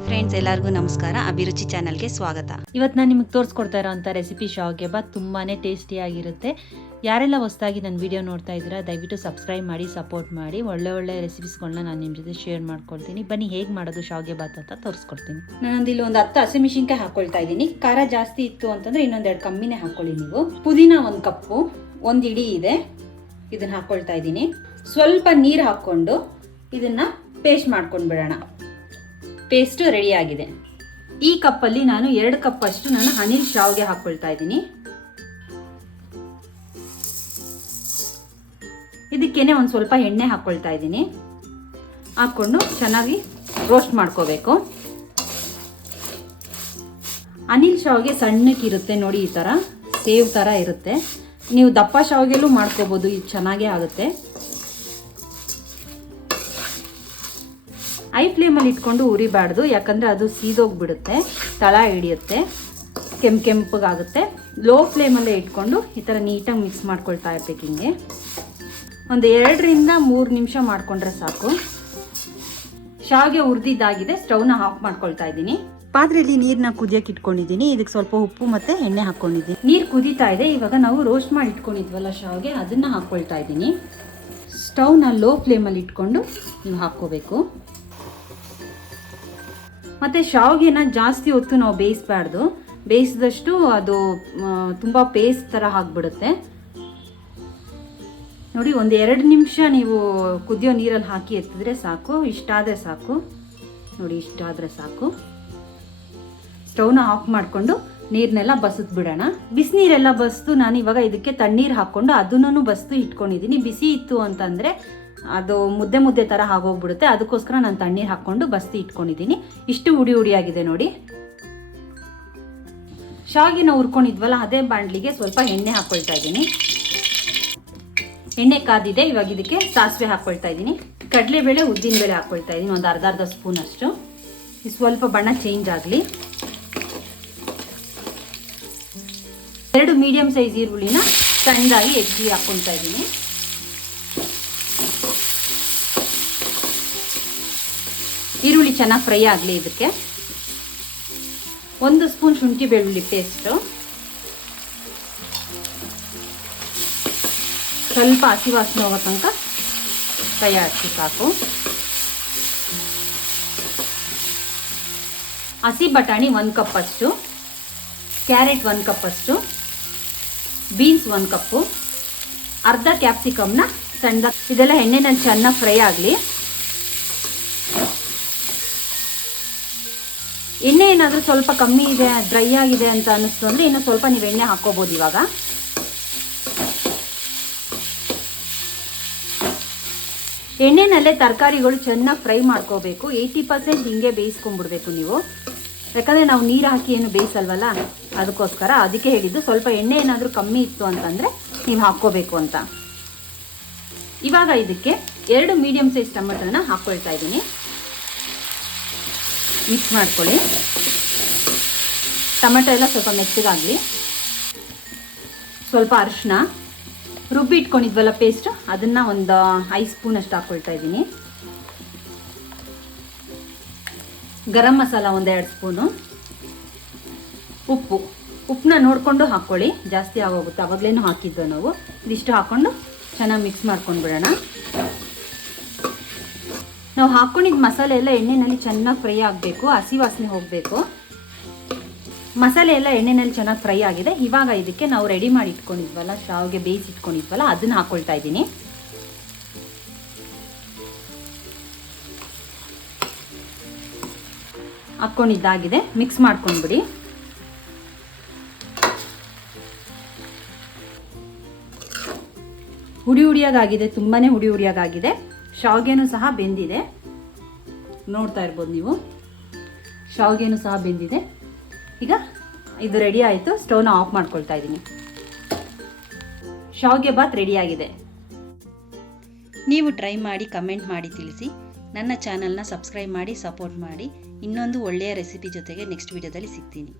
Hi friends, ಎಲ್ಲರಿಗೂ ನಮಸ್ಕಾರ. ಅಭಿರುಚಿ ಚಾನಲ್ಗೆ ಸ್ವಾಗತ. ಇವತ್ತು ನಾನು ನಿಮಗೆ ತೋರಿಸ್ಕೊಡ್ತಾ ಇರೋಂಥ ರೆಸಿಪಿ ಶಾವಿಗೆ ಬಾತ್ ತುಂಬಾ ಟೇಸ್ಟಿಯಾಗಿರುತ್ತೆ. ಯಾರೆಲ್ಲ ಹೊಸದಾಗಿ ನನ್ನ ವಿಡಿಯೋ ನೋಡ್ತಾ ಇದ್ದೀರಾ ದಯವಿಟ್ಟು ಸಬ್ಸ್ಕ್ರೈಬ್ ಮಾಡಿ, ಸಪೋರ್ಟ್ ಮಾಡಿ. ಒಳ್ಳೆ ರೆಸಿಪೀಸ್ಗಳನ್ನ ನಾನು ನಿಮ್ಮ ಜೊತೆ ಶೇರ್ ಮಾಡ್ಕೊಳ್ತೀನಿ. ಬನ್ನಿ ಹೇಗೆ ಮಾಡೋದು ಶಾವಿಗೆ ಬಾತ್ ಅಂತ ತೋರಿಸ್ಕೊಡ್ತೀನಿ. ನಾನೊಂದಿಲ್ಲಿ ಒಂದು 10 ಹಸಿಮೆಣಸಿನ್ಕಾಯಿ ಹಾಕ್ಕೊಳ್ತಾ ಇದ್ದೀನಿ. ಖಾರ ಜಾಸ್ತಿ ಇತ್ತು ಅಂತಂದರೆ ಇನ್ನೊಂದೆರಡು ಕಮ್ಮಿನೇ ಹಾಕ್ಕೊಳ್ಳಿ ನೀವು. ಪುದೀನ 1 ಕಪ್ಪು, 1 ಇಡಿ ಇದೆ, ಇದನ್ನು ಹಾಕ್ಕೊಳ್ತಾ ಇದ್ದೀನಿ. ಸ್ವಲ್ಪ ನೀರು ಹಾಕ್ಕೊಂಡು ಇದನ್ನು ಪೇಸ್ಟ್ ಮಾಡ್ಕೊಂಡು ಬಿಡೋಣ. ಪೇಸ್ಟ್ ರೆಡಿ ಆಗಿದೆ. ಈ ಕಪ್ಪಲ್ಲಿ ನಾನು 2 ಕಪ್ ಅಷ್ಟು ನಾನು ಅನಿಲ್ ಶಾವಿಗೆ ಹಾಕ್ಕೊಳ್ತಾ ಇದ್ದೀನಿ. ಇದಕ್ಕೇನೆ ಒಂದು ಸ್ವಲ್ಪ ಎಣ್ಣೆ ಹಾಕ್ಕೊಳ್ತಾ ಇದ್ದೀನಿ. ಹಾಕ್ಕೊಂಡು ಚೆನ್ನಾಗಿ ರೋಸ್ಟ್ ಮಾಡ್ಕೋಬೇಕು. ಅನಿಲ್ ಶಾವಿಗೆ ಸಣ್ಣಕ್ಕಿರುತ್ತೆ ನೋಡಿ, ಈ ಥರ ಸೇವ್ ಥರ ಇರುತ್ತೆ. ನೀವು ದಪ್ಪ ಶಾವಿಗೆಲ್ಲೂ ಮಾಡ್ಕೋಬೋದು, ಇದು ಚೆನ್ನಾಗೇ ಆಗುತ್ತೆ. ಐ ಫ್ಲೇಮಲ್ಲಿ ಇಟ್ಕೊಂಡು ಉರಿಬಾರ್ದು, ಯಾಕಂದರೆ ಅದು ಸೀದೋಗ್ಬಿಡುತ್ತೆ, ತಳ ಹಿಡಿಯುತ್ತೆ, ಕೆಂಪಗಾಗುತ್ತೆ. ಲೋ ಫ್ಲೇಮಲ್ಲೇ ಇಟ್ಕೊಂಡು ಈ ಥರ ನೀಟಾಗಿ ಮಿಕ್ಸ್ ಮಾಡ್ಕೊಳ್ತಾ ಇರ್ಬೇಕು. ಹಿಂಗೆ ಒಂದು 2 ರಿಂದ 3 ನಿಮಿಷ ಮಾಡಿಕೊಂಡ್ರೆ ಸಾಕು. ಶಾವಿಗೆ ಹುರಿದಿದ್ದಾಗಿದೆ. ಸ್ಟವ್ನ ಆಫ್ ಮಾಡ್ಕೊಳ್ತಾ ಇದ್ದೀನಿ. ಪಾತ್ರೆಯಲ್ಲಿ ನೀರನ್ನ ಕುದಿಯಕ್ಕೆ ಇಟ್ಕೊಂಡಿದ್ದೀನಿ. ಇದಕ್ಕೆ ಸ್ವಲ್ಪ ಉಪ್ಪು ಮತ್ತು ಎಣ್ಣೆ ಹಾಕ್ಕೊಂಡಿದ್ದೀನಿ. ನೀರು ಕುದೀತಾ ಇದೆ. ಇವಾಗ ನಾವು ರೋಸ್ಟ್ ಮಾಡಿ ಇಟ್ಕೊಂಡಿದ್ವಲ್ಲ ಶಾವಿಗೆ, ಅದನ್ನು ಹಾಕ್ಕೊಳ್ತಾ ಇದ್ದೀನಿ. ಸ್ಟವ್ನ ಲೋ ಫ್ಲೇಮಲ್ಲಿ ಇಟ್ಕೊಂಡು ನೀವು ಹಾಕ್ಕೋಬೇಕು. ಮತ್ತು ಶಾವಿಗೆನ ಜಾಸ್ತಿ ಹೊತ್ತು ನಾವು ಬೇಯಿಸಬಾರ್ದು. ಬೇಯಿಸಿದಷ್ಟು ಅದು ತುಂಬ ಪೇಸ್ಟ್ ಥರ ಆಗಿಬಿಡುತ್ತೆ. ನೋಡಿ, ಒಂದು 2 ನಿಮಿಷ ನೀವು ಕುದಿಯೋ ನೀರಲ್ಲಿ ಹಾಕಿ ಎತ್ತಿದ್ರೆ ಸಾಕು. ಇಷ್ಟಾದರೆ ಸಾಕು ನೋಡಿ, ಇಷ್ಟಾದರೆ ಸಾಕು. ಸ್ಟವ್ನ ಆಫ್ ಮಾಡಿಕೊಂಡು ನೀರನ್ನೆಲ್ಲ ಬಸಿದ್ ಬಿಡೋಣ. ಬಿಸಿನೀರೆಲ್ಲ ಬಸಿದು ನಾನು ಇವಾಗ ಇದಕ್ಕೆ ತಣ್ಣೀರು ಹಾಕ್ಕೊಂಡು ಅದನ್ನು ಬಸಿದು ಇಟ್ಕೊಂಡಿದ್ದೀನಿ. ಬಿಸಿ ಇತ್ತು ಅಂತಂದರೆ ಅದು ಮುದ್ದೆ ಥರ ಆಗೋಗ್ಬಿಡುತ್ತೆ. ಅದಕ್ಕೋಸ್ಕರ ನಾನು ತಣ್ಣೀರು ಹಾಕ್ಕೊಂಡು ಬಸ್ತಿ ಇಟ್ಕೊಂಡಿದ್ದೀನಿ. ಇಷ್ಟು ಹುಡಿಯಾಗಿದೆ ನೋಡಿ. ಶಾವಿಗೆನ ಹುರ್ಕೊಂಡಿದ್ವಲ್ಲ, ಅದೇ ಬಾಣಲಿಗೆ ಸ್ವಲ್ಪ ಎಣ್ಣೆ ಹಾಕ್ಕೊಳ್ತಾ ಇದ್ದೀನಿ. ಎಣ್ಣೆ ಕಾದಿದೆ. ಇವಾಗ ಇದಕ್ಕೆ ಸಾಸಿವೆ ಹಾಕ್ಕೊಳ್ತಾ ಇದ್ದೀನಿ. ಕಡಲೆಬೇಳೆ, ಉದ್ದಿನಬೇಳೆ ಹಾಕ್ಕೊಳ್ತಾ ಇದ್ದೀನಿ, ಒಂದು ಅರ್ಧ ಸ್ಪೂನ್ ಅಷ್ಟು. ಸ್ವಲ್ಪ ಬಣ್ಣ ಚೇಂಜ್ ಆಗಲಿ. 2 ಮೀಡಿಯಂ ಸೈಜ್ ಈರುಳ್ಳಿನ ಸಣ್ಣದಾಗಿ ಹೆಚ್ಚಿ ಹಾಕ್ಕೊಳ್ತಾ ಇದ್ದೀನಿ. ಈರುಳ್ಳಿ ಚೆನ್ನಾಗಿ ಫ್ರೈ ಆಗಲಿ. ಇದಕ್ಕೆ 1 ಸ್ಪೂನ್ ಶುಂಠಿ ಬೆಳ್ಳುಳ್ಳಿ ಪೇಸ್ಟು, ಸ್ವಲ್ಪ ಹಸಿ ವಾಸನೆ ಹೋಗೋ ತನಕ ಫ್ರೈ ಹಾಕಿ ಸಾಕು. ಹಸಿ ಬಟಾಣಿ 1 ಕಪ್ ಅಷ್ಟು, ಕ್ಯಾರೆಟ್ 1 ಕಪ್ ಅಷ್ಟು, ಬೀನ್ಸ್ 1 ಕಪ್ಪು, ಅರ್ಧ ಕ್ಯಾಪ್ಸಿಕಮ್ನ ಸಣ್ಣದಾಗಿ. ಇದೆಲ್ಲ ಎಣ್ಣೆನಲ್ಲಿ ಚೆನ್ನಾಗಿ ಫ್ರೈ ಆಗಲಿ. ಎಣ್ಣೆ ಏನಾದರೂ ಸ್ವಲ್ಪ ಕಮ್ಮಿ ಇದೆ, ಡ್ರೈ ಆಗಿದೆ ಅಂತ ಅನ್ನಿಸ್ತು ಅಂದರೆ ಇನ್ನೂ ಸ್ವಲ್ಪ ನೀವು ಎಣ್ಣೆ ಹಾಕ್ಕೋಬೋದು. ಇವಾಗ ಎಣ್ಣೆನಲ್ಲೇ ತರಕಾರಿಗಳು ಚೆನ್ನಾಗಿ ಫ್ರೈ ಮಾಡ್ಕೋಬೇಕು. 80% ಹಿಂಗೆ ಬೇಯಿಸ್ಕೊಂಡ್ಬಿಡ್ಬೇಕು ನೀವು, ಯಾಕಂದರೆ ನಾವು ನೀರು ಹಾಕಿ ಏನು ಬೇಯಿಸಲ್ವಲ್ಲ, ಅದಕ್ಕೋಸ್ಕರ. ಅದಕ್ಕೆ ಹೇಳಿದ್ದು ಸ್ವಲ್ಪ ಎಣ್ಣೆ ಏನಾದರೂ ಕಮ್ಮಿ ಇತ್ತು ಅಂತಂದರೆ ನೀವು ಹಾಕ್ಕೋಬೇಕು ಅಂತ. ಇವಾಗ ಇದಕ್ಕೆ 2 ಮೀಡಿಯಂ ಸೈಜ್ ಟೊಮೆಟೊನ ಹಾಕ್ಕೊಳ್ತಾ ಇದ್ದೀನಿ. ಮಿಕ್ಸ್ ಮಾಡ್ಕೊಳ್ಳಿ. ಟೊಮೆಟೊ ಎಲ್ಲ ಸ್ವಲ್ಪ ಮೆತ್ತಗಾಗಲಿ. ಸ್ವಲ್ಪ ಅರಿಶಿನ, ರುಬ್ಬಿ ಇಟ್ಕೊಂಡಿದ್ವಲ್ಲ ಪೇಸ್ಟು, ಅದನ್ನು ಒಂದು 5 ಸ್ಪೂನ್ ಅಷ್ಟು ಹಾಕ್ಕೊಳ್ತಾ ಇದ್ದೀನಿ. ಗರಂ ಮಸಾಲ 1-2 ಸ್ಪೂನು. ಉಪ್ಪನ್ನ ನೋಡಿಕೊಂಡು ಹಾಕ್ಕೊಳ್ಳಿ, ಜಾಸ್ತಿ ಆಗೋಗುತ್ತೆ. ಆವಾಗಲೇನು ಹಾಕಿದ್ವಿ ನಾವು. ಇದಿಷ್ಟು ಹಾಕ್ಕೊಂಡು ಚೆನ್ನಾಗಿ ಮಿಕ್ಸ್ ಮಾಡ್ಕೊಂಡು ಬಿಡೋಣ. ನಾವು ಹಾಕ್ಕೊಂಡಿದ್ದ ಮಸಾಲೆ ಎಲ್ಲ ಎಣ್ಣೆಯಲ್ಲಿ ಚೆನ್ನಾಗಿ ಫ್ರೈ ಆಗಬೇಕು, ಹಸಿ ವಾಸನೆ ಹೋಗಬೇಕು. ಮಸಾಲೆ ಎಲ್ಲ ಎಣ್ಣೆಯಲ್ಲಿ ಚೆನ್ನಾಗಿ ಫ್ರೈ ಆಗಿದೆ. ಇವಾಗ ಇದಕ್ಕೆ ನಾವು ರೆಡಿ ಮಾಡಿ ಇಟ್ಕೊಂಡಿದ್ವಲ್ಲ, ಶಾವಿಗೆ ಬೇಯಿಸಿಟ್ಕೊಂಡಿದ್ವಲ್ಲ, ಅದನ್ನು ಹಾಕ್ಕೊಳ್ತಾ ಇದ್ದೀನಿ. ಹಾಕ್ಕೊಂಡಿದ್ದಾಗಿದೆ. ಮಿಕ್ಸ್ ಮಾಡ್ಕೊಂಡ್ಬಿಡಿ. ಹುಡಿಯಾಗಾಗಿದೆ, ತುಂಬಾ ಹುಡಿಯಾಗಾಗಿದೆ. ಶಾವಿಗೆನೂ ಸಹ ಬೆಂದಿದೆ, ನೋಡ್ತಾ ಇರ್ಬೋದು ನೀವು. ಶಾವಿಗೆನೂ ಸಹ ಬೆಂದಿದೆ. ಈಗ ಇದು ರೆಡಿ ಆಯಿತು. ಸ್ಟವ್ನ ಆಫ್ ಮಾಡ್ಕೊಳ್ತಾ ಇದ್ದೀನಿ. ಶಾವಿಗೆ ಬಾತ್ ರೆಡಿಯಾಗಿದೆ. ನೀವು ಟ್ರೈ ಮಾಡಿ ಕಮೆಂಟ್ ಮಾಡಿ ತಿಳಿಸಿ. ನನ್ನ ಚಾನಲ್ನ ಸಬ್ಸ್ಕ್ರೈಬ್ ಮಾಡಿ, ಸಪೋರ್ಟ್ ಮಾಡಿ. ಇನ್ನೊಂದು ಒಳ್ಳೆಯ ರೆಸಿಪಿ ಜೊತೆಗೆ ನೆಕ್ಸ್ಟ್ ವಿಡಿಯೋದಲ್ಲಿ ಸಿಗ್ತೀನಿ.